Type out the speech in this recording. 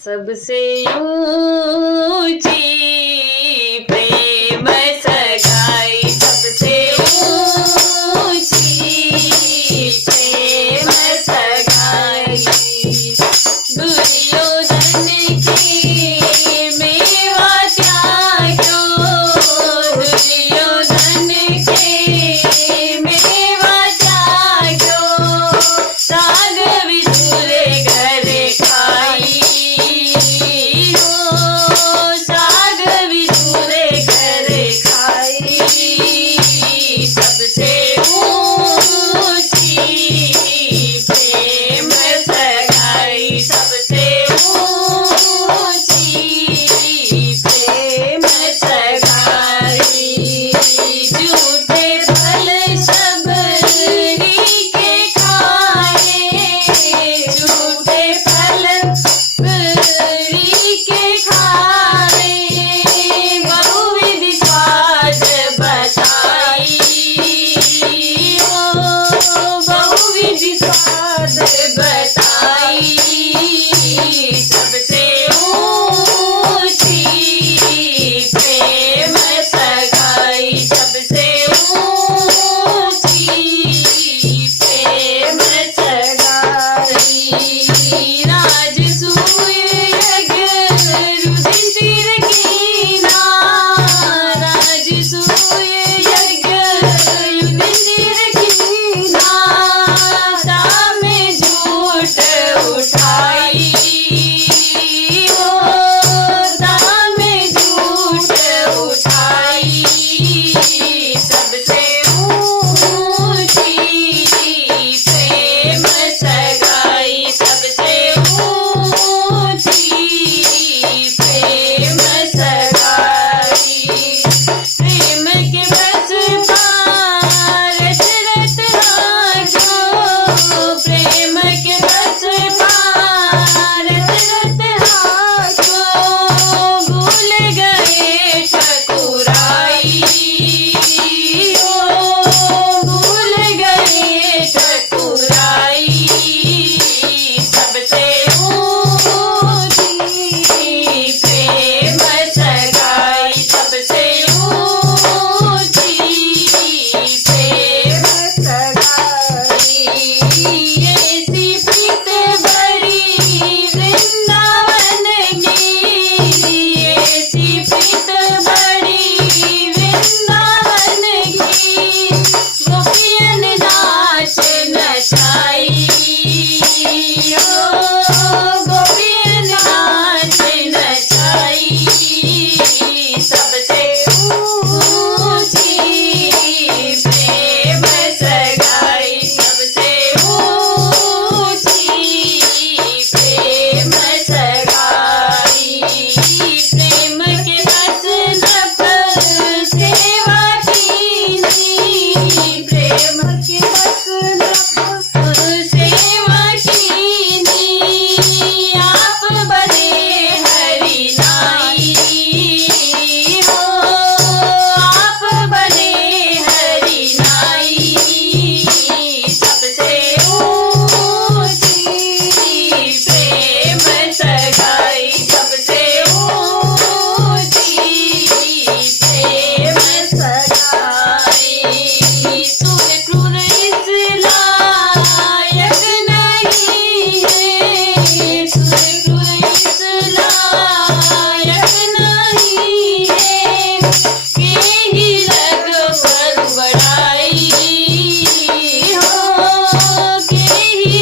सबसे ऊंची प्रेम सगाई, सबसे ऊंची प्रेम सगाई। दुर्योधन की मेवा त्याग्यो, दुर्योधन के मेवा त्याग्यो, साग विदुरे घर खाई हो, साग विदुरे घर खाई। सबसे ऊंची प्रेम सगाई, सबसे ऊंची प्रेम सगाई। झूठे फल शबरी के खाए, झूठे फल शबरी के खाए, बहुविध स्वाद बताई हो, बहुविध स्वाद बताई। सबसे ऊंची प्रेम सगाई, सबसे ऊंची प्रेम सगाई। राजसूय यज्ञ रुधिर कीना, राजसूय यज्ञ रुधिर कीना, दाम झूठ उठाई हो, दाम झूठ उठाई। सबसे ऊंची प्रेम सगाई, सबसे ऊंची प्रेम सगाई। प्रेम के बस पारत रत हाथों, प्रेम के बस पारत रत हाथों, भूल गए ठकुराई हो, भूल गए ठकुराई। सबसे ऊंची प्रेम सगाई, सबसे ऊंची प्रेम सगाई। ऐसी प्रीत बड़ी वृंदावन की, ऐसी प्रीत बड़ी वृंदावन की, गोपियन नाच नचाई हो, गोपियन नाच नचाई। सबसे ऊंची प्रेम सगाई, सबसे ऊंची प्रेम सगाई। प्रेम के बस नभ सेवा कीनी, प्रेम के बस नभ सेवा कीनी, आप बने हरि नाई हो, आप बने हरि नाई। सबसे ऊंची प्रेम सगाई, सबसे ऊंची प्रेम सगाई। सूर्य क्रूर इस लायक नहीं है, सूर्य क्रूर इस लायक नहीं है, के ही लग पर बढ़ाई हो, के ही